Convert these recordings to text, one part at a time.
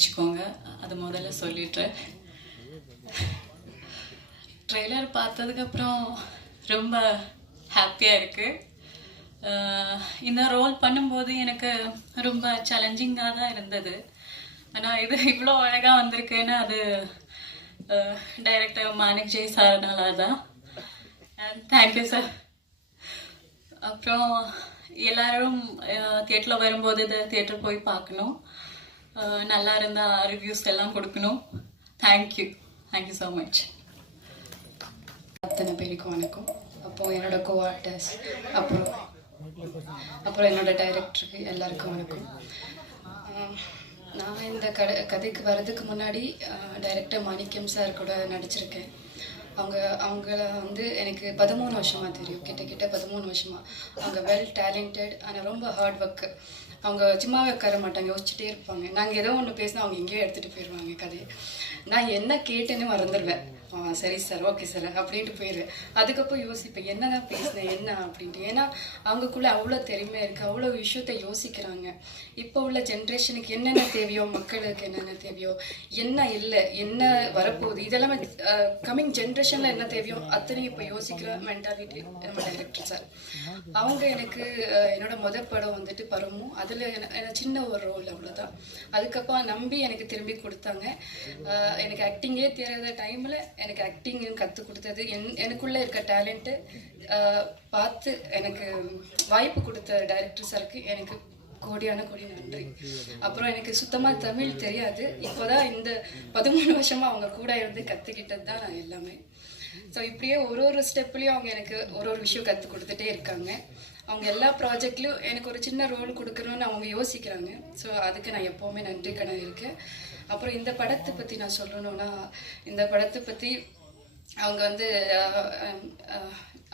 மன்னிச்சுக்கோங்க அது முதல்ல சொல்லிடுறேன். ட்ரெய்லர் பார்த்ததுக்கப்புறம் ரொம்ப ஹாப்பியாக இருக்குது இந்த ரோல் பண்ணும்போது எனக்கு ரொம்ப சேலஞ்சிங்காக தான் இருந்தது. ஆனால் இது இவ்வளோ அழகாக வந்திருக்குன்னு அது டைரக்டர் மாணிக் ஜெய் சார்னால தான். தேங்க்யூ சார் அப்புறம் எல்லாரும் தியேட்டரில் வரும்போது இதை தியேட்டர் போய் பார்க்கணும். நல்லா இருந்தால் ரிவ்யூஸ் எல்லாம் கொடுக்கணும். தேங்க்யூ தேங்க்யூ ஸோ மச் அத்தனை பேருக்கும் வணக்கம். அப்போ என்னோட கோ ஆர்டர்ஸ் அப்புறம் அப்புறம் என்னோட டைரக்டருக்கு எல்லாருக்கும் வணக்கம். நான் இந்த கடை கதைக்கு வர்றதுக்கு முன்னாடி டைரக்டர் மாணிக்கம் சார் கூட நடிச்சிருக்கேன். அவங்க அவங்கள வந்து எனக்கு பதிமூணு வருஷமாக தெரியும். கிட்ட கிட்ட பதிமூணு வருஷமாக அவங்க வெல் டேலண்டட் ஆனால் ரொம்ப ஹார்ட் ஒர்க்கு அவங்க சும்மாவே உட்கார மாட்டாங்க யோசிச்சுட்டே இருப்பாங்க. நாங்கள் ஏதோ ஒன்று பேசினா அவங்க எங்கேயோ எடுத்துகிட்டு போயிடுவாங்க கதையை. நான் என்ன கேட்டேன்னு மறந்துடுவேன் சரி சார் ஓகே சார் அப்படின்ட்டு போயிடுவேன் அதுக்கப்புறம் யோசிப்பேன் என்னதான் பேசினேன் என்ன அப்படின்ட்டு. ஏன்னா அவங்கக்குள்ளே அவ்வளோ திறமையாக இருக்குது அவ்வளோ விஷயத்தை யோசிக்கிறாங்க. இப்போ உள்ள ஜென்ரேஷனுக்கு என்னென்ன தேவையோ மக்களுக்கு என்னென்ன தேவையோ என்ன இல்லை என்ன வரப்போகுது இதெல்லாமே கம்மிங் ஜென்ரேஷனில் என்ன தேவையோ அத்தனையும் இப்போ யோசிக்கிற மென்டாலிட்டி நம்ம டைரக்டர் சார். அவங்க எனக்கு என்னோட முத படம் வந்துட்டு பரமும் அதில் எனக்கு சின்ன ஒரு ரோல் அவ்வளோதான் அதுக்கப்புறம் நம்பி எனக்கு திரும்பி கொடுத்தாங்க. எனக்கு ஆக்டிங்கே தெரியாத டைமில் எனக்கு ஆக்டிங்கும் கற்றுக் கொடுத்தது. என் எனக்குள்ளே இருக்க டேலண்ட்டு பார்த்து எனக்கு வாய்ப்பு கொடுத்த டைரக்டர் சாருக்கு எனக்கு கோடியான கோடி நன்றி. அப்புறம் எனக்கு சுத்தமாக தமிழ் தெரியாது. இப்போதான் இந்த பதிமூணு வருஷமாக அவங்க கூட இருந்து கற்றுக்கிட்டது தான் நான் எல்லாமே. ஸோ இப்படியே ஒரு ஒரு ஸ்டெப்லேயும் அவங்க எனக்கு ஒரு ஒரு விஷயம் கற்றுக் கொடுத்துட்டே இருக்காங்க. அவங்க எல்லா ப்ராஜெக்ட்லையும் எனக்கு ஒரு சின்ன ரோல் கொடுக்கணும்னு அவங்க யோசிக்கிறாங்க. ஸோ அதுக்கு நான் எப்போவுமே நன்றி கடன் இருக்கேன். அப்புறம் இந்த படத்தை பற்றி நான் சொல்லணும்னா இந்த படத்தை பற்றி அவங்க வந்து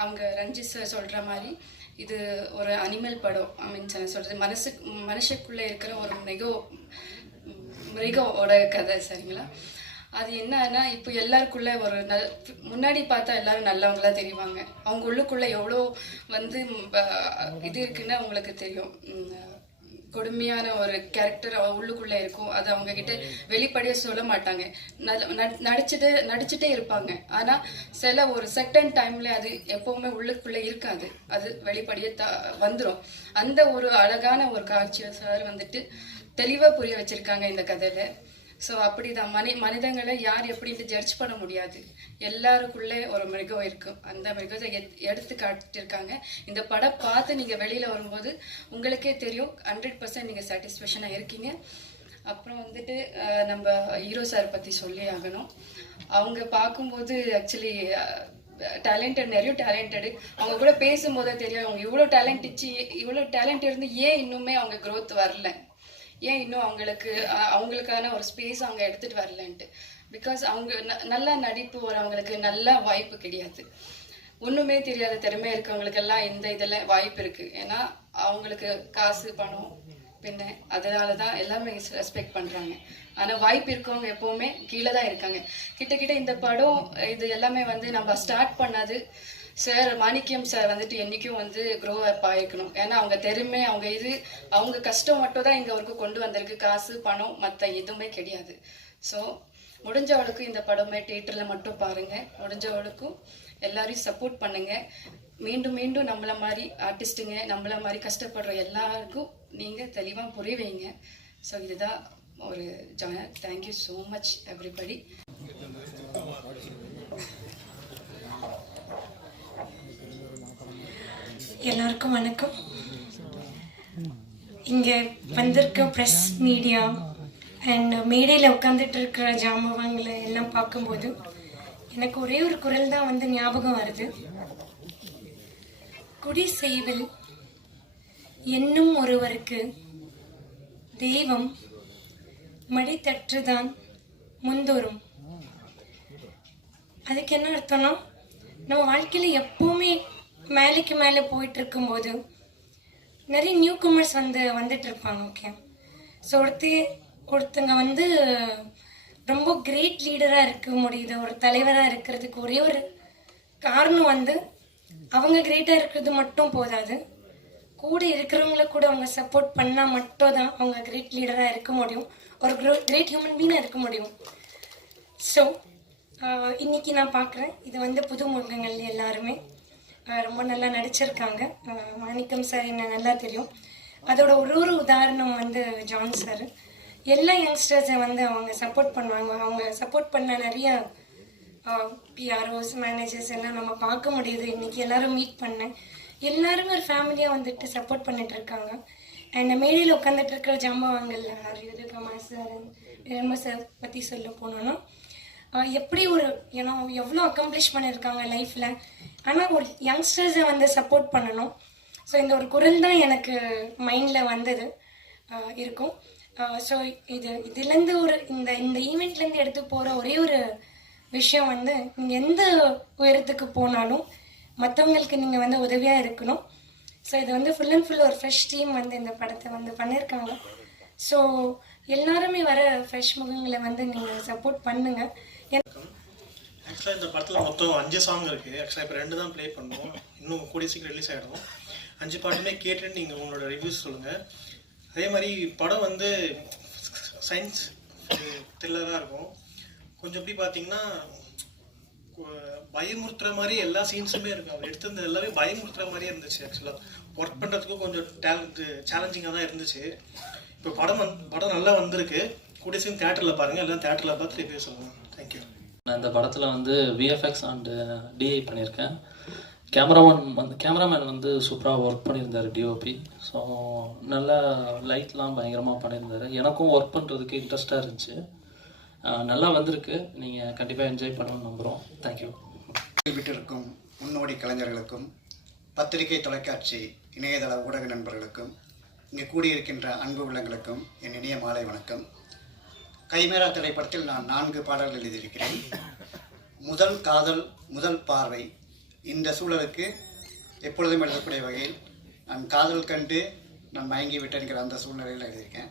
அவங்க ரஞ்சித் சார் சொல்கிற மாதிரி இது ஒரு அனிமல் படம் ஐ மீன்ஸ் சொல்கிறது மனசு மனுஷக்குள்ளே இருக்கிற ஒரு மிக மிருகோட கதை சரிங்களா? அது என்னன்னா இப்போ எல்லாருக்குள்ள ஒரு நல் முன்னாடி பார்த்தா எல்லாரும் நல்லவங்களா தெரிவாங்க. அவங்க உள்ளுக்குள்ள எவ்வளோ வந்து இது இருக்குன்னு அவங்களுக்கு தெரியும். கொடுமையான ஒரு கேரக்டர் உள்ளுக்குள்ள இருக்கும் அது அவங்க கிட்ட வெளிப்படையா சொல்ல மாட்டாங்க. நடிச்சுட்டு நடிச்சுட்டே இருப்பாங்க. ஆனா சில ஒரு செகண்ட் டைம்ல அது எப்பவுமே உள்ளுக்குள்ள இருக்காது. அது வெளிப்படையே த வந்துடும் அந்த ஒரு அழகான ஒரு காட்சியை சார் வந்துட்டு தெளிவா புரிய வச்சிருக்காங்க இந்த கதையில. ஸோ அப்படிதான். மனி மனிதங்களை யார் எப்படின்ட்டு ஜட்ஜ் பண்ண முடியாது. எல்லாருக்குள்ளே ஒரு மிருகம் இருக்கும். அந்த மிருகத்தை எத்- எடுத்து காட்டியிருக்காங்க. இந்த படம் பார்த்து நீங்கள் வெளியில் வரும்போது உங்களுக்கே தெரியும். ஹண்ட்ரட் பர்சன்ட் நீங்கள் சாட்டிஸ்ஃபேக்ஷனாக இருக்கீங்க. அப்புறம் வந்துட்டு நம்ம ஹீரோ சார் பற்றி சொல்லி ஆகணும். அவங்க பார்க்கும்போது ஆக்சுவலி டேலண்டட் நிறைய டேலண்டடு அவங்க கூட பேசும்போதே தெரியும். அவங்க இவ்வளோ டேலண்ட் இச்சு இவ்வளோ டேலண்ட் இருந்து ஏன் இன்னுமே அவங்க க்ரோத் வரல? ஏன் இன்னும் அவங்களுக்கு அவங்களுக்கான ஒரு ஸ்பேஸ் அவங்க எடுத்துட்டு வரலன்ட்டு. பிகாஸ் அவங்க ந- நடிப்பு வரவங்களுக்கு நல்ல வாய்ப்பு கிடையாது. ஒன்றுமே தெரியாத திறமை இருக்கவங்களுக்கு எல்லாம் இந்த இதில் வாய்ப்பு இருக்குது ஏன்னா அவங்களுக்கு காசு பணம் பின்ன அதனால தான் எல்லாமே ரெஸ்பெக்ட் பண்ணுறாங்க ஆனால் வாய்ப்பு இருக்கவங்க எப்போவுமே கீழே தான் இருக்காங்க. கிட்ட கிட்ட இந்த படம் இது எல்லாமே வந்து நம்ம ஸ்டார்ட் பண்ணாது சார் மாணிக்கியம் சார் வந்துட்டு என்னைக்கும் வந்து க்ரோ அப் ஆயிருக்கணும். ஏன்னா அவங்க திறமை அவங்க இது அவங்க கஷ்டம் மட்டும் தான் இங்கே அவருக்கு கொண்டு வந்திருக்கு. காசு பணம் மற்ற எதுவுமே கிடையாது. ஸோ முடிஞ்சவளுக்கும் இந்த படமே தியேட்டரில் மட்டும் பாருங்கள் முடிஞ்சவளுக்கும் எல்லாரையும் சப்போர்ட் பண்ணுங்கள் மீண்டும் மீண்டும் நம்மளை மாதிரி ஆர்டிஸ்ட்டுங்க நம்மள மாதிரி கஷ்டப்படுற எல்லாருக்கும் நீங்கள் தெளிவாக புரிய வைங்க. ஸோ இதுதான் ஒரு join thank you so much everybody எல்லாருக்கும் வணக்கம். இங்கே வந்திருக்க ப்ரெஸ் மீடியா அண்ட் மேடையில் உட்காந்துட்டு இருக்கிற ஜாமவாங்களை எல்லாம் பார்க்கும்போது எனக்கு ஒரே ஒரு குரல் தான் வந்து ஞாபகம் வருது. குடி செய்வில் என்னும் ஒருவருக்கு தெய்வம் மடித்தற்றுதான் முந்தோறும் அதுக்கு என்ன அர்த்தம்னா நம்ம வாழ்க்கையில் எப்போவுமே மேலைக்கு மேலே போயிட்டு இருக்கும்போது நிறைய நியூ கமர்ஸ் வந்து வந்துட்டு இருப்பாங்க ஓகே ஸோ ஒருத்தி ஒருத்தங்க வந்து ரொம்ப கிரேட் லீடராக இருக்க முடியுது ஒரு தலைவராக இருக்கிறதுக்கு ஒரே ஒரு காரணம் வந்து அவங்க கிரேட்டாக இருக்கிறது மட்டும் போதாது. கூட இருக்கிறவங்கள கூட அவங்க சப்போர்ட் பண்ணால் மட்டும் தான் அவங்க கிரேட் லீடராக இருக்க முடியும். ஒரு க்ரோ கிரேட் ஹியூமன் பீனாக இருக்க முடியும். ஸோ இன்னைக்கு நான் பார்க்குறேன் இது வந்து புது முகங்கள் எல்லாருமே. ரொம்ப நல்லா நடிச்சிருக்காங்க. மாணிக்கம் சார் என்ன நல்லா தெரியும். அதோட ஒரு ஒரு உதாரணம் வந்து ஜான் சார் எல்லா யங்ஸ்டர்ஸை வந்து அவங்க சப்போர்ட் பண்ணுவாங்க. அவங்க சப்போர்ட் பண்ண நிறைய பிஆர்ஓஸ் மேனேஜர்ஸ் எல்லாம் நம்ம பார்க்க முடியுது. இன்னைக்கு எல்லாரும் மீட் பண்ணேன் எல்லாருமே ஒரு ஃபேமிலியாக வந்துட்டு சப்போர்ட் பண்ணிட்டு இருக்காங்க. அண்ட் மேடையில் உட்காந்துட்டு இருக்கிற ஜாம்பவான்கள் வாங்கல கமல் சார் பிரம்ம சார் பற்றி சொல்ல போனோன்னா எப்படி ஒரு ஏன்னா எவ்வளோ அக்கம்ப்ளிஷ் பண்ணியிருக்காங்க லைஃப்பில் ஆனால் ஒரு யங்ஸ்டர்ஸை வந்து சப்போர்ட் பண்ணணும். ஸோ இந்த ஒரு குரல் தான் எனக்கு மைண்டில் வந்தது. இருக்கும். ஸோ இது இதுலேருந்து ஒரு இந்த இந்த ஈவெண்ட்லேருந்து எடுத்து போகிற ஒரே ஒரு விஷயம் வந்து நீங்கள் எந்த உயரத்துக்கு போனாலும் மற்றவங்களுக்கு நீங்கள் வந்து உதவியாக இருக்கணும். ஸோ இது வந்து ஃபுல் அண்ட் ஃபுல் ஒரு ஃப்ரெஷ் டீம் வந்து இந்த படத்தை வந்து பண்ணியிருக்காங்க ஸோ எல்லாருமே வர ஃப்ரெஷ் முகங்களை வந்து நீங்கள் சப்போர்ட் பண்ணுங்கள் ஆக்சுவலாக இந்த படத்தில் மொத்தம் அஞ்சு சாங் இருக்குது ஆக்சுவலாக இப்போ ரெண்டு தான் ப்ளே பண்ணுவோம். இன்னும் கூடிய சீக்கிரம் ரிலீஸ் ஆகிடும் அஞ்சு பாட்டுமே கேட்டுட்டு நீங்கள் உங்களோட ரிவ்யூஸ் சொல்லுங்கள் அதே மாதிரி படம் வந்து சயின்ஸ் த்ரில்லராக இருக்கும். கொஞ்சம் எப்படி பார்த்தீங்கன்னா பயமுறுத்துற மாதிரி எல்லா சீன்ஸுமே இருக்கும். அவர் எடுத்திருந்தது எல்லாமே பயமுறுத்துற மாதிரியே இருந்துச்சு ஆக்சுவலாக ஒர்க் பண்ணுறதுக்கும் கொஞ்சம் டேலண்ட் சேலஞ்சிங்காக தான் இருந்துச்சு. இப்போ படம் வந்து படம் நல்லா வந்திருக்கு. கூடிய சீன் தேட்டரில் பாருங்கள் எல்லாம் தேட்டரில் பார்த்து ரிவ்யூ சொல்லுவாங்க தேங்க்யூ நான் இந்த படத்தில் வந்து விஎஃப்எக்ஸ் அண்டு டிஐ பண்ணியிருக்கேன். கேமராமேன் வந்து கேமராமேன் வந்து சூப்பராக ஒர்க் பண்ணியிருந்தார் டிஓபி ஸோ நல்லா லைட்லாம் பயங்கரமாக பண்ணியிருந்தாரு. எனக்கும் ஒர்க் பண்ணுறதுக்கு இன்ட்ரெஸ்ட்டாக இருந்துச்சு. நல்லா வந்திருக்கு. நீங்கள் கண்டிப்பாக என்ஜாய் பண்ணணும்னு நம்புகிறோம் தேங்க்யூ விட்டிருக்கும் முன்னோடி கலைஞர்களுக்கும் பத்திரிகை தொலைக்காட்சி இணையதள ஊடக நண்பர்களுக்கும் இங்கே கூடியிருக்கின்ற அன்பு உள்ளங்களுக்கும் என் இனிய மாலை வணக்கம். கைமேரா திரைப்படத்தில் நான் நான்கு பாடல்கள் எழுதியிருக்கிறேன். முதல் காதல் முதல் பார்வை. இந்த சூழலுக்கு எப்பொழுதும் எழுதக்கூடிய வகையில் நான் காதல் கண்டு நான் மயங்கி விட்டேன்கிற அந்த சூழ்நிலையில் எழுதியிருக்கேன்.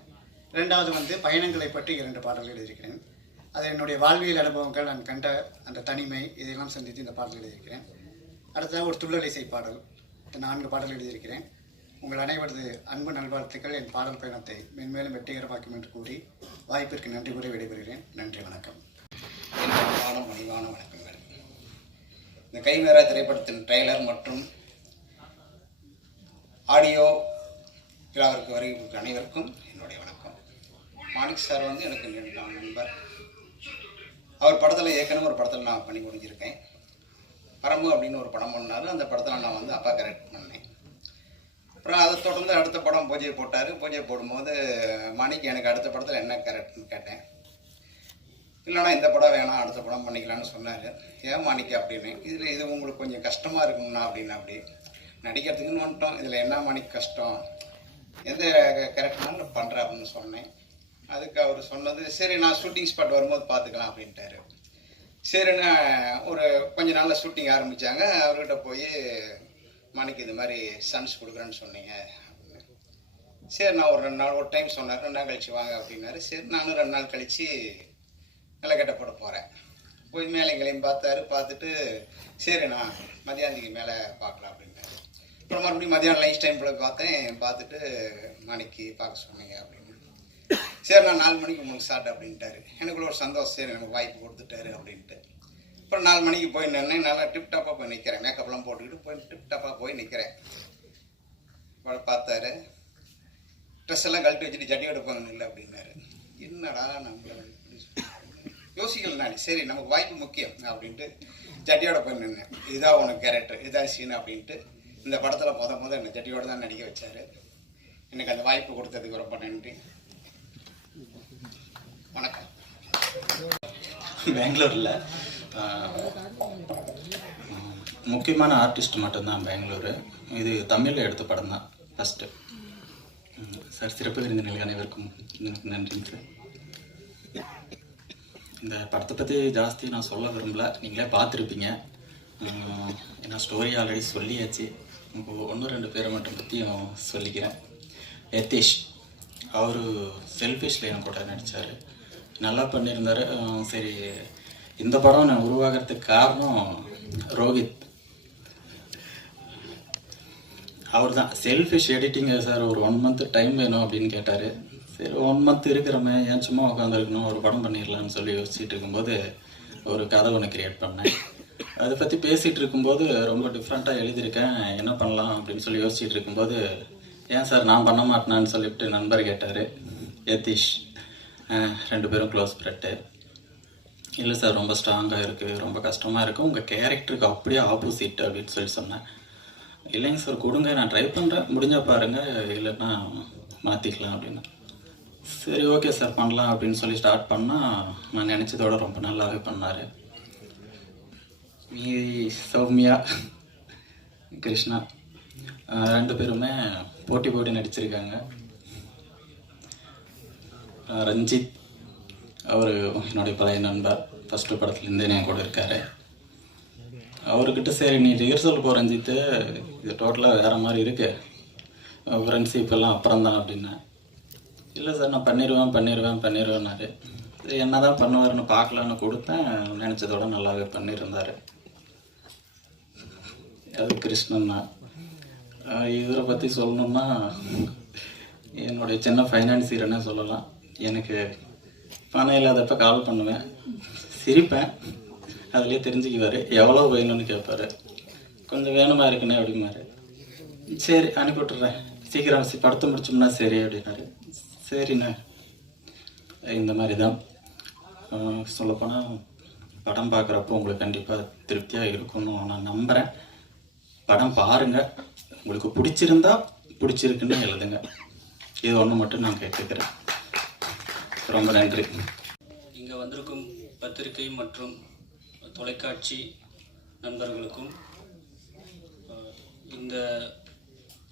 ரெண்டாவது வந்து பயணங்களை பற்றி இரண்டு பாடல்கள் எழுதியிருக்கிறேன். அது என்னுடைய வாழ்வியல் அனுபவங்கள் நான் கண்ட அந்த தனிமை இதையெல்லாம் சந்தித்து இந்த பாடல் எழுதியிருக்கிறேன். அடுத்ததாக ஒரு துள்ளல் இசை பாடல். இந்த நான்கு பாடல் எழுதியிருக்கிறேன். உங்கள் அனைவரது அன்பு நல்வாழ்த்துக்கள். என் பாடல் பயணத்தை மென்மேலும் வெற்றிகரமாக்கும் என்று கூறி வாய்ப்பிற்கு நன்றி கூறி விடைபெறுகிறேன். நன்றி வணக்கம். என் அன்பான மணிவான வணக்கங்கள். இந்த கைமேரா திரைப்படத்தின் ட்ரெய்லர் மற்றும் ஆடியோ விழாவிற்கு வருகின்ற அனைவருக்கும் என்னுடைய வணக்கம். மாணிக் சார் வந்து எனக்கு நண்பர் அவர் படத்தில் ஏற்கனவே ஒரு படத்தில் நான் பண்ணி முடிஞ்சிருக்கேன். பரம்பு அப்படின்னு ஒரு படம் பண்ணார். அந்த படத்தில் நான் வந்து அப்பா கரெக்ட் பண்ணேன். அப்புறம் அதை தொடர்ந்து அடுத்த படம் பூஜை போட்டார். பூஜை போடும்போது மணிக்கு எனக்கு அடுத்த படத்தில் என்ன கரெக்ட்னு கேட்டேன். இல்லைனா இந்த படம் வேணாம் அடுத்த படம் பண்ணிக்கலாம்னு சொன்னார். ஏன் மணிக்கு அப்படின்னு? இதில் இது உங்களுக்கு கொஞ்சம் கஷ்டமாக இருக்கும்ண்ணா அப்படின்னு அப்படி நடிக்கிறதுக்குன்னு வந்துட்டோம். இதில் என்ன மணிக்கு கஷ்டம்? எந்த கரெக்ட்னாலும் பண்ணுற அப்படின்னு சொன்னேன். அதுக்கு அவர் சொன்னது சரி நான் ஷூட்டிங் ஸ்பாட் வரும்போது பார்த்துக்கலாம் அப்படின்ட்டாரு. சரின்னு ஒரு கொஞ்ச நாளில் ஷூட்டிங் ஆரம்பித்தாங்க அவர்கிட்ட போய் மணிக்கு இது மாதிரி சன்ஸ் கொடுக்குறேன்னு சொன்னீங்க. அப்படின்னு. சரி நான் ஒரு ரெண்டு நாள் ஒரு டைம் சொன்னார் ரெண்டு நாள் கழிச்சு வாங்க அப்படின்னாரு. சரி நானும் ரெண்டு நாள் கழித்து நிலக்கட்டை போட போகிறேன் போய் மேலைங்களையும் பார்த்தாரு. பார்த்துட்டு சரிண்ணா மதியானத்துக்கு மேலே பார்க்கலாம் அப்படின்னாரு. அப்புறம் மறுபடியும் மதியானம் லஞ்ச் டைம் போல பார்த்தேன். பார்த்துட்டு மணிக்கு பார்க்க சொன்னீங்க அப்படின்னு. சரி நான் நாலு மணிக்கு உங்களுக்கு சாப்பிட்டேன் அப்படின்ட்டாரு. எனக்குள்ள ஒரு சந்தோஷம். சரி எனக்கு வாய்ப்பு கொடுத்துட்டாரு அப்படின்ட்டு. அப்புறம் நாலு மணிக்கு போய் நின்று நல்லா டிப்டாப்பாக போய் நிற்கிறேன் மேக்கப்லாம் போட்டுக்கிட்டு போய் டிப்டாப்பாக போய் நிற்கிறேன் பார்த்தாரு. ட்ரெஸ் எல்லாம் கழட்டி வச்சுட்டு ஜட்டி எடுப்பாங்க இல்லை அப்படின்னாரு. என்னடா நம்மளை யோசிக்கல நான். சரி நமக்கு வாய்ப்பு முக்கியம் அப்படின்ட்டு ஜட்டியோட போய் நின்னேன். இதான் உனக்கு கேரக்டர் இதான் சீன் அப்படின்ட்டு இந்த படத்தில் முத முத என்னை ஜட்டியோடு தான் நடிக்க வச்சார். எனக்கு அந்த வாய்ப்பு கொடுத்ததுக்கு ரொம்ப நன்றி. வணக்கம். பெங்களூரில் முக்கியமான ஆர்டிஸ்ட் மட்டும்தான் பெங்களூரு. இது தமிழில் எடுத்த படம் தான் ஃபஸ்ட்டு சார் சிறப்பு விருந்தினர்கள் அனைவருக்கும் எனக்கு நன்றிங்க சார். இந்த படத்தை பற்றி ஜாஸ்தி நான் சொல்ல விரும்பல. நீங்களே பார்த்துருப்பீங்க. ஏன்னா ஸ்டோரி ஆல்ரெடி சொல்லியாச்சு. ஒன்று ரெண்டு பேரை மட்டும் பற்றியும் சொல்லிக்கிறேன். யதீஷ் அவர் செல்ஃபிஷில் என் கூட நடித்தார் நல்லா பண்ணியிருந்தாரு. சரி இந்த படம் நான் உருவாகிறதுக்கு காரணம் ரோஹித். அவர் தான் செல்ஃபிஷ் எடிட்டிங்க சார் ஒரு ஒன் மந்த் டைம் வேணும் அப்படின்னு கேட்டார். சரி ஒன் மந்த் இருக்கிறமே ஏன் சும்மா உட்காந்துருக்கணும் ஒரு படம் பண்ணிடலாம்னு சொல்லி யோசிச்சுட்டு இருக்கும்போது ஒரு கதை ஒன்று கிரியேட் பண்ணேன். அதை பற்றி பேசிகிட்டு இருக்கும்போது ரொம்ப டிஃப்ரெண்ட்டாக எழுதியிருக்கேன் என்ன பண்ணலாம் அப்படின்னு சொல்லி யோசிச்சுட்டு இருக்கும்போது ஏன் சார் நான் பண்ண மாட்டேனான்னு சொல்லிவிட்டு நண்பர் கேட்டார். யதீஷ் ரெண்டு பேரும் க்ளோஸ் ஃப்ரெண்டு இல்லை சார் ரொம்ப ஸ்ட்ராங்காக இருக்குது ரொம்ப கஷ்டமாக இருக்குது உங்கள் கேரக்டருக்கு அப்படியே ஆப்போசிட் அப்படின்னு சொல்லி சொன்னேன். இல்லைங்க சார் கொடுங்க நான் ட்ரை பண்ணுறேன் முடிஞ்சால் பாருங்கள் இல்லைன்னா மாற்றிக்கலாம் அப்படின்னு. சரி ஓகே சார் பண்ணலாம் அப்படின்னு சொல்லி ஸ்டார்ட் பண்ணால் நான் நினச்சதோட ரொம்ப நல்லாவே பண்ணார். சௌமியா கிருஷ்ணா ரெண்டு பேருமே போட்டி போட்டி நடிச்சிருக்காங்க. ரஞ்சித் அவர் என்னுடைய பழைய நண்பர் ஃபஸ்ட்டு படத்துலேருந்தே என் கூட இருக்கார். அவர்கிட்ட சரி நீ ரிஹர்சல் போ இது டோட்டலாக வேறு மாதிரி இருக்குது ஃப்ரெண்ட்ஷிப்பெல்லாம் அப்புறம் தான் அப்படின்னேன் இல்லை சார் நான் பண்ணிடுவேன் பண்ணிடுவேன் பண்ணிடுவேன்னாரு என்ன தான் பண்ணுவாருன்னு பார்க்கலான்னு கொடுத்தேன். நினச்சதோட நல்லாவே பண்ணியிருந்தார் அது கிருஷ்ணன் தான். இவரை பற்றி சொல்லணும்னா என்னுடைய சின்ன ஃபைனான்சியர்னே சொல்லலாம். எனக்கு பணம் இல்லாதப்ப கால் பண்ணுவேன். சிரிப்பேன். அதுலேயே தெரிஞ்சுக்குவார். எவ்வளோ வேணும்னு கேட்பாரு. கொஞ்சம் வேணுமா இருக்குண்ணே அப்படிமாரு சரி அனுப்பி விட்டுறேன். சீக்கிரம் படுத்து படத்தை முடிச்சோம்னா சரி அப்படின்னாரு. சரிண்ணே. இந்த மாதிரி தான் சொல்லப்போனால் படம் பார்க்குறப்போ உங்களுக்கு கண்டிப்பாக திருப்தியாக இருக்கும்னு நான் நம்புகிறேன் படம் பாருங்கள் உங்களுக்கு பிடிச்சிருந்தா பிடிச்சிருக்குன்னு எழுதுங்க. இது ஒன்று மட்டும் நான் கேட்டுக்கிறேன். ரொம்ப நன்றி. இங்கே வந்திருக்கும் பத்திரிகை மற்றும் தொலைக்காட்சி நண்பர்களுக்கும் இந்த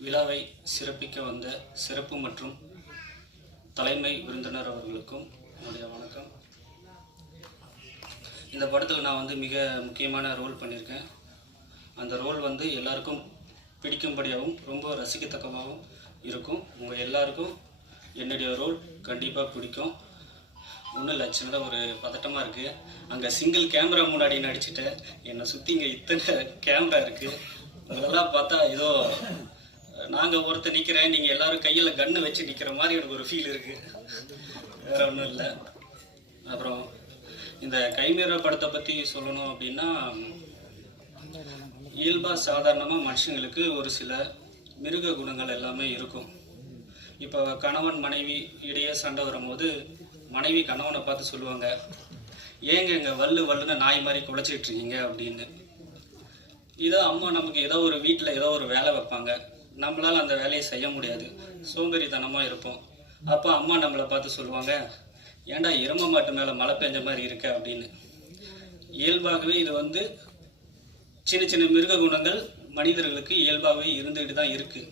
விழாவை சிறப்பிக்க வந்த சிறப்பு மற்றும் தலைமை விருந்தினர் அவர்களுக்கும் என்னுடைய வணக்கம். இந்த படத்தில் நான் வந்து மிக முக்கியமான ரோல் பண்ணியிருக்கேன். அந்த ரோல் வந்து எல்லாருக்கும் பிடிக்கும்படியாகவும் ரொம்ப ரசிக்கத்தக்கமாகவும் இருக்கும். உங்கள் எல்லாருக்கும் என்னுடைய ரோல் கண்டிப்பாக பிடிக்கும். ஒன்றும் இல்லை சின்னதாக ஒரு பதட்டமாக இருக்குது அங்கே சிங்கிள் கேமரா முன்னாடி நடிச்சுட்டு என்னை சுற்றி இங்கே இத்தனை கேமரா இருக்குது அதெல்லாம் பார்த்தா ஏதோ நாங்கள் ஒருத்தர் நிற்கிறேன் நீங்கள் எல்லாரும் கையில் கன்று வச்சு நிற்கிற மாதிரி எனக்கு ஒரு ஃபீல் இருக்குது வேற ஒன்றும் இல்லை. அப்புறம் இந்த கைமீற படத்தை பற்றி சொல்லணும் அப்படின்னா இயல்பாக சாதாரணமாக மனுஷங்களுக்கு ஒரு சில மிருக குணங்கள் எல்லாமே இருக்கும். இப்போ கணவன் மனைவி இடையே சண்டை வரும்போது மனைவி கணவனை பார்த்து சொல்லுவாங்க ஏங்க இங்கே வல்லு வல்லுன்னு நாய் மாதிரி குலைச்சிட்டு இருக்கீங்க அப்படின்னு. இதோ அம்மா நமக்கு ஏதோ ஒரு வீட்டில் ஏதோ ஒரு வேலை வைப்பாங்க. நம்மளால் அந்த வேலையை செய்ய முடியாது. சோம்பேறித்தனமாக இருப்போம். அப்போ அம்மா நம்மளை பார்த்து சொல்லுவாங்க ஏன்டா எரும மாட்டு மேலே மழை பெஞ்ச மாதிரி இருக்க அப்படின்னு. இயல்பாகவே இது வந்து சின்ன சின்ன மிருக குணங்கள் மனிதர்களுக்கு இயல்பாகவே இருந்துகிட்டு தான் இருக்குது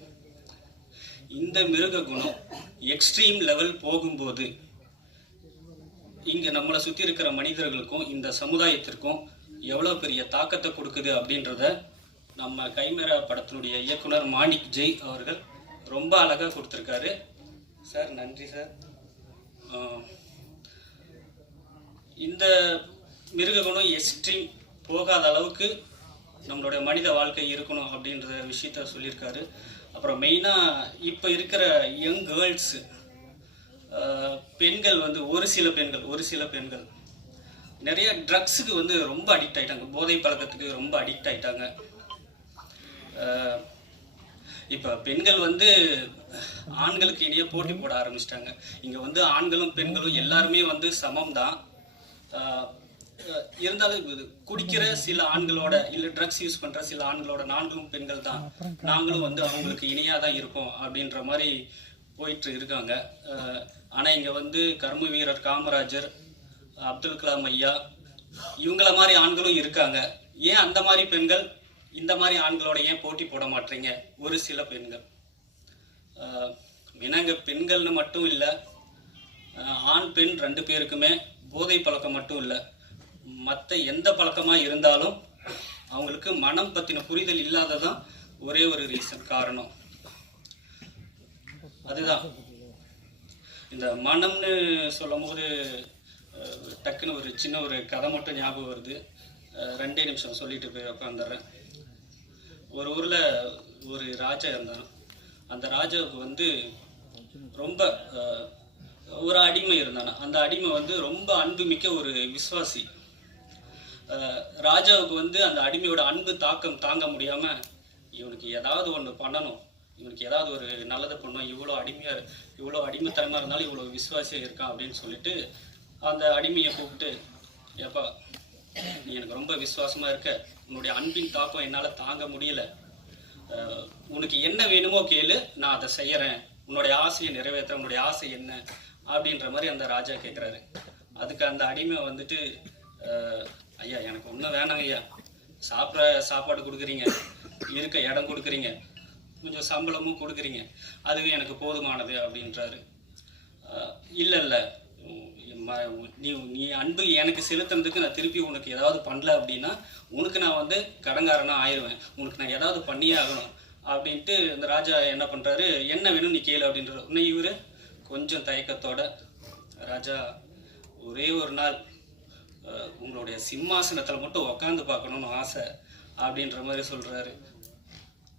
இந்த மிருக குணம் எக்ஸ்ட்ரீம் லெவல் போகும்போது இங்க நம்மளை சுத்தி இருக்கிற மனிதர்களுக்கும் இந்த சமுதாயத்திற்கும் எவ்வளவு பெரிய தாக்கத்தை கொடுக்குது அப்படின்றத நம்ம கைமரா படத்தினுடைய இயக்குனர் மாணிக் ஜெய் அவர்கள் ரொம்ப அழகா கொடுத்துருக்காரு. சார் நன்றி சார். இந்த மிருக குணம் எக்ஸ்ட்ரீம் போகாத அளவுக்கு நம்மளுடைய மனித வாழ்க்கை இருக்கணும் அப்படின்ற விஷயத்த சொல்லியிருக்காரு. அப்புறம் மெயினாக இப்போ இருக்கிற யங் கேர்ள்ஸு பெண்கள் வந்து ஒரு சில பெண்கள் ஒரு சில பெண்கள். நிறைய ட்ரக்ஸுக்கு வந்து ரொம்ப அடிக்ட் ஆயிட்டாங்க. போதை பழக்கத்துக்கு ரொம்ப அடிக்ட் ஆயிட்டாங்க. இப்போ பெண்கள் வந்து ஆண்களுக்கு இடையே போட்டி போட ஆரம்பிச்சிட்டாங்க. இங்கே வந்து ஆண்களும் பெண்களும் எல்லாருமே வந்து சமம் தான் இருந்தாலும் இது குடிக்கிற சில ஆண்களோட இல்லை ட்ரக்ஸ் யூஸ் பண்ற சில ஆண்களோட நான்களும் பெண்கள் தான் நாங்களும் வந்து அவங்களுக்கு இணையாக தான் இருக்கோம் அப்படின்ற மாதிரி போயிட்டு இருக்காங்க. ஆனால் இங்கே வந்து கர்ம வீரர் காமராஜர் அப்துல் கலாம் ஐயா இவங்கள மாதிரி ஆண்களும் இருக்காங்க. ஏன் அந்த மாதிரி பெண்கள்? இந்த மாதிரி ஆண்களோட ஏன் போட்டி போட மாட்டீங்க? ஒரு சில பெண்கள். ஆஹ் பெண்கள்னு மட்டும் இல்லை ஆண் பெண் ரெண்டு பேருக்குமே போதை பழக்கம் மட்டும் இல்லை. மற்ற எந்த பழக்கமாக இருந்தாலும் அவங்களுக்கு மனம் பற்றின புரிதல் இல்லாததான் ஒரே ஒரு ரீசன் காரணம். அதுதான். இந்த மனம்னு சொல்லும் போது டக்குன்னு ஒரு சின்ன ஒரு கதை மட்டும் ஞாபகம் வருது. ரெண்டே நிமிஷம் சொல்லிட்டு போய் உட்காந்துடுறேன் ஒரு ஊரில் ஒரு ராஜா இருந்தான். அந்த ராஜாவுக்கு வந்து ரொம்ப ஒரு அடிமை இருந்தான். அந்த அடிமை வந்து ரொம்ப அன்புமிக்க ஒரு விசுவாசி. ராஜாவுக்கு வந்து அந்த அடிமையோட அன்பு தாக்கம் தாங்க முடியாமல் இவனுக்கு ஏதாவது ஒன்று பண்ணணும். இவனுக்கு ஏதாவது ஒரு நல்லது பண்ணும். இவ்வளோ அடிமையாக இவ்வளோ அடிமைத்தனமாக இருந்தாலும் இவ்வளோ விசுவாசியாக இருக்கான் அப்படின்னு சொல்லிட்டு அந்த அடிமையை கூப்பிட்டு ஏப்பா நீ எனக்கு ரொம்ப விசுவாசமாக இருக்க. உன்னுடைய அன்பின் தாக்கம் என்னால் தாங்க முடியல. உனக்கு என்ன வேணுமோ கேளு. நான் அதை செய்யறேன். உன்னுடைய ஆசையை நிறைவேற்ற உன்னுடைய ஆசை என்ன? அப்படின்ற மாதிரி அந்த ராஜா கேட்குறாரு அதுக்கு அந்த அடிமை வந்துட்டு ஐயா எனக்கு ஒன்றும் வேணாங்க ஐயா. சாப்பிட்ற சாப்பாடு கொடுக்குறீங்க. இருக்க இடம் கொடுக்குறீங்க. கொஞ்சம் சம்பளமும் கொடுக்குறீங்க. அதுவே எனக்கு போதுமானது அப்படின்றாரு. இல்லை இல்லை. ம- நீ நீ அன்பு எனக்கு செலுத்துறதுக்கு நான் திருப்பி உனக்கு ஏதாவது பண்ணல அப்படின்னா உனக்கு நான் வந்து கடங்காரனாக ஆயிடுவேன் உனக்கு நான் ஏதாவது பண்ணியே ஆகணும். அப்படின்ட்டு இந்த ராஜா என்ன பண்ணுறாரு என்ன வேணும் நீ கேளு அப்படின்றாரு. உன்னை இவர் கொஞ்சம் தயக்கத்தோட ராஜா ஒரே ஒரு நாள் உங்களுடைய சிம்மாசனத்தில் மட்டும் உக்காந்து பார்க்கணும்னு ஆசை அப்படின்ற மாதிரி சொல்கிறாரு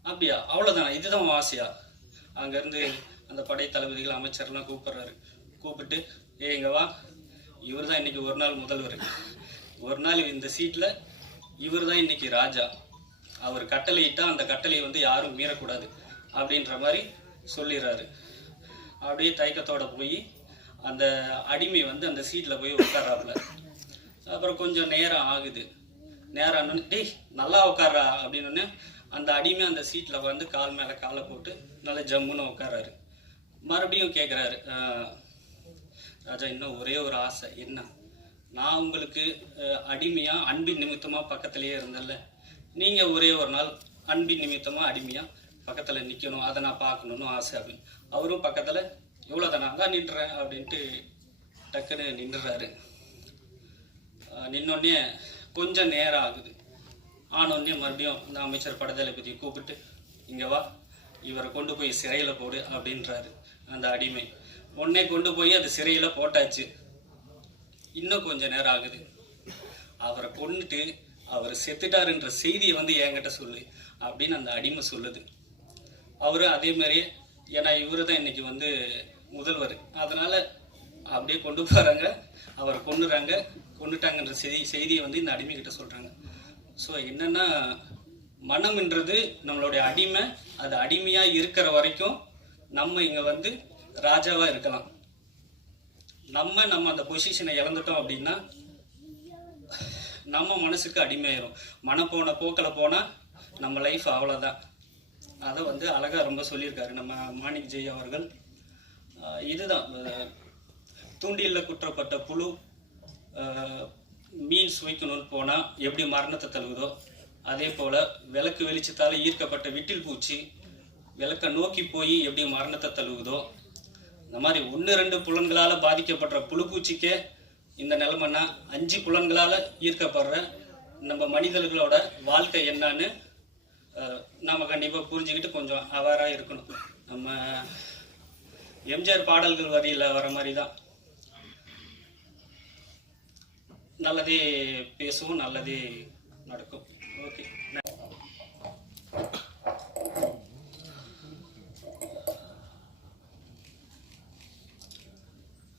அப்படியா? அவ்வளோதானா இதுதான் உன் ஆசையா அங்கேருந்து அந்த படை தளபதிகள் அமைச்சர்லாம் கூப்பிட்றாரு. கூப்பிட்டு ஏ இங்கவா இவர் தான் இன்னைக்கு ஒரு நாள் முதல்வர். ஒரு நாள் இந்த சீட்டில் இவர் தான் இன்னைக்கு ராஜா. அவர் கட்டளையிட்டால் அந்த கட்டளையை வந்து யாரும் மீறக்கூடாது. அப்படின்ற மாதிரி சொல்லிடுறாரு. அப்படியே தயக்கத்தோடு போய் அந்த அடிமை வந்து அந்த சீட்டில் போய் உட்காராப்புல அப்புறம் கொஞ்சம் நேரம் ஆகுது. நேரம் ஆனோடனே டேய் நல்லா உட்கார்றா அப்படின்னு அந்த அடிமை அந்த சீட்டில் வந்து கால் மேலே காலை போட்டு நல்லா ஜம்முன்னு உட்காராரு மறுபடியும் கேட்குறாரு ராஜா இன்னும் ஒரே ஒரு ஆசை. என்ன? நான் உங்களுக்கு அடிமையாக அன்பின் நிமித்தமாக பக்கத்திலேயே இருந்தேன்ல. நீங்கள் ஒரே ஒரு நாள் அன்பின் நிமித்தமாக அடிமையாக பக்கத்தில் நிற்கணும் அதை நான் பார்க்கணும்னு ஆசை அப்படின்னு அவரும் பக்கத்தில் இவ்வளோதான் நான் தான் நின்றுறேன் அப்படின்ட்டு டக்குன்னு நின்றுறாரு. நின்னோடனே கொஞ்சம் நேரம் ஆகுது. ஆனோடனே மறுபடியும் இந்த அமைச்சர் படதளபதியை கூப்பிட்டு இங்கே வா இவரை கொண்டு போய் சிறையில் போடு அப்படின்றாரு அந்த அடிமை. உடனே கொண்டு போய் அது சிறையில் போட்டாச்சு. இன்னும் கொஞ்சம் நேரம் ஆகுது. அவரை கொன்னுட்டு அவர் செத்துட்டாருன்ற செய்தியை வந்து என்கிட்ட சொல்லு அப்படின்னு அந்த அடிமை சொல்லுது. அவரும் அதே மாதிரியே ஏன்னா இவரு தான் இன்னைக்கு வந்து முதல்வர். அதனால் அப்படியே கொண்டு போகிறாங்க அவரை கொண்டுறாங்க கொண்டுட்டாங்கன்ற செய்தி செய்தியை வந்து இந்த அடிமை சொல்கிறாங்க ஸோ என்னென்னா மனம்ன்றது நம்மளுடைய அடிமை. அது அடிமையாக இருக்கிற வரைக்கும் நம்ம இங்கே வந்து ராஜாவாக இருக்கலாம். நம்ம நம்ம அந்த பொசிஷனை இழந்துட்டோம் அப்படின்னா நம்ம மனசுக்கு அடிமையாயிரும். மனம் போன போக்கில் போனால் நம்ம லைஃப் அவ்வளோதான் அதை வந்து அழகாக ரொம்ப சொல்லியிருக்காரு நம்ம மாணிக் ஜெய் அவர்கள். இதுதான். தூண்டிலில் குற்றப்பட்ட புழு மீன் சுவைக்கணும்னு போனால் எப்படி மரணத்தை தழுவுதோ அதே போல் விளக்கு வெளிச்சத்தால் ஈர்க்கப்பட்ட விட்டில் பூச்சி விளக்கை நோக்கி போய் எப்படி மரணத்தை தழுவுதோ இந்த மாதிரி ஒன்று ரெண்டு புலன்களால் பாதிக்கப்படுற புழுப்பூச்சிக்கே இந்த நிலமைனா அஞ்சு புலன்களால் ஈர்க்கப்படுற நம்ம மனிதர்களோட வாழ்க்கை என்னன்னு நாம் கண்டிப்பாக புரிஞ்சுக்கிட்டு கொஞ்சம் அவேராக இருக்கணும். நம்ம எம்ஜிஆர் பாடல்கள் வரியில் வர மாதிரி தான் நல்லதே பேசுவோம் நல்லதே நடக்கும் ஓகே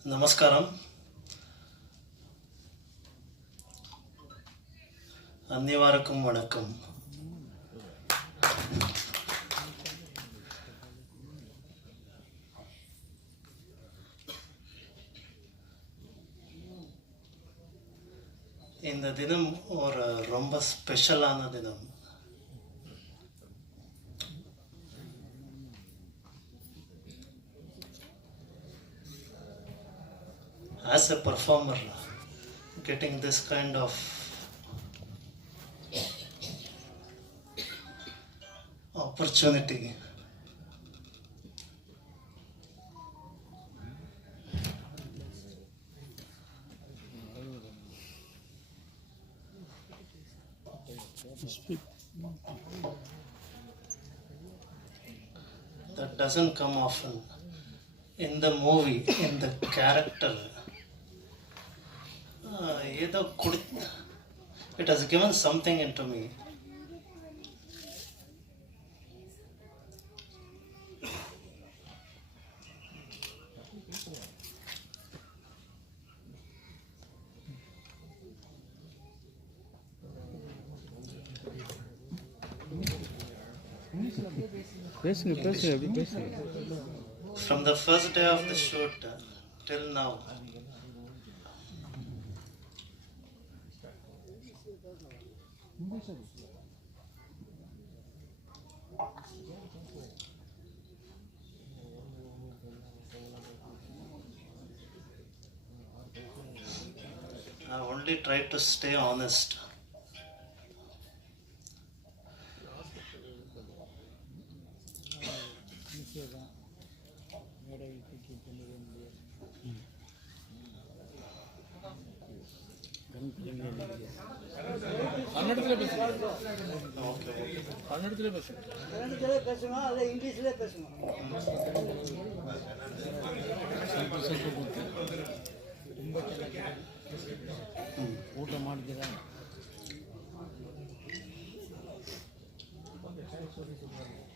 నమస్కారం అన్నివారకం వణకం இந்த தினம் ஒரு ரொம்ப ஸ்பெஷலான தினம் as a performer getting this kind of opportunity That doesn't come often. In the movie, in the character, uh, it has given something into me. From the first day of the shoot till now, I only try to stay honest. கன்னடத்துல பேசுங்க கன்னடத்துல பேசுங்க கன்னடத்துல பேசுங்க அல்ல இங்கிலீஷ்ல பேசுங்க ಊಟ ಮಾಡಿದ್ದೀರ Thank you.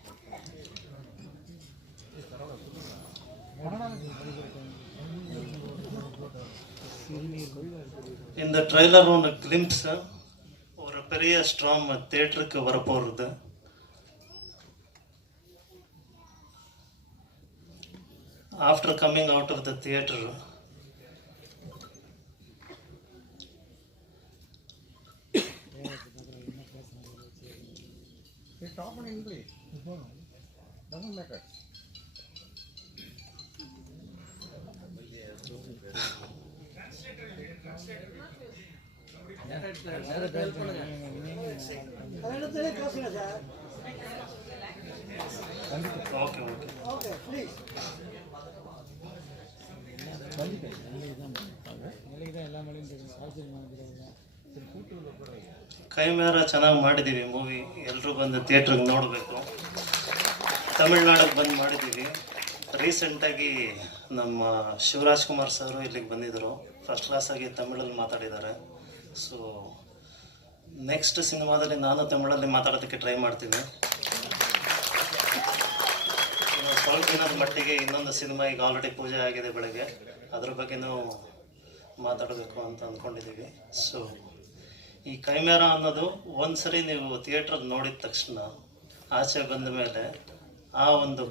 இந்த trailer ஒன்று கிளிம்ஸு ஒரு பெரிய ஸ்ட்ராம் தேட்டருக்கு வரப்போகிறது after coming out of the theatre okay okay camera ಚೆನ್ನಾಗಿ ಮಾಡಿದ್ದೀವಿ ಮೂವಿ. ಎಲ್ಲರೂ ಬಂದು ಥಿಯೇಟ್ರಿಗೆ ನೋಡಬೇಕು. ತಮಿಳ್ನಾಡಿಗೆ ಬಂದು ಮಾಡಿದ್ದೀವಿ ರೀಸೆಂಟಾಗಿ ನಮ್ಮ ಶಿವರಾಜ್ ಕುಮಾರ್ ಸರ್ ಇಲ್ಲಿಗೆ ಬಂದಿದ್ದರು ಫಸ್ಟ್ ಕ್ಲಾಸಾಗಿ ತಮಿಳಲ್ಲಿ ಮಾತಾಡಿದ್ದಾರೆ. ಸೊ ನೆಕ್ಸ್ಟ್ ಸಿನಿಮಾದಲ್ಲಿ ನಾನು ತಮಿಳಲ್ಲಿ ಮಾತಾಡೋದಕ್ಕೆ ಟ್ರೈ ಮಾಡ್ತೀನಿ. ಸ್ವಲ್ಪ ದಿನದ ಮಟ್ಟಿಗೆ ಇನ್ನೊಂದು ಸಿನಿಮಾ ಈಗ ಆಲ್ರೆಡಿ ಪೂಜೆ ಆಗಿದೆ ಬೆಳಗ್ಗೆ. ಅದ್ರ ಬಗ್ಗೆನೂ ಮಾತಾಡಬೇಕು ಅಂತ ಅಂದ್ಕೊಂಡಿದ್ದೀವಿ ಸೊ ಈ ಕೈಮೇರ ಅನ್ನೋದು ಒಂದ್ಸರಿ ನೀವು ಥಿಯೇಟ್ರಲ್ಲಿ ನೋಡಿದ ತಕ್ಷಣ ಆಚೆ ಬಂದ ಮೇಲೆ ಆ ಒಂದು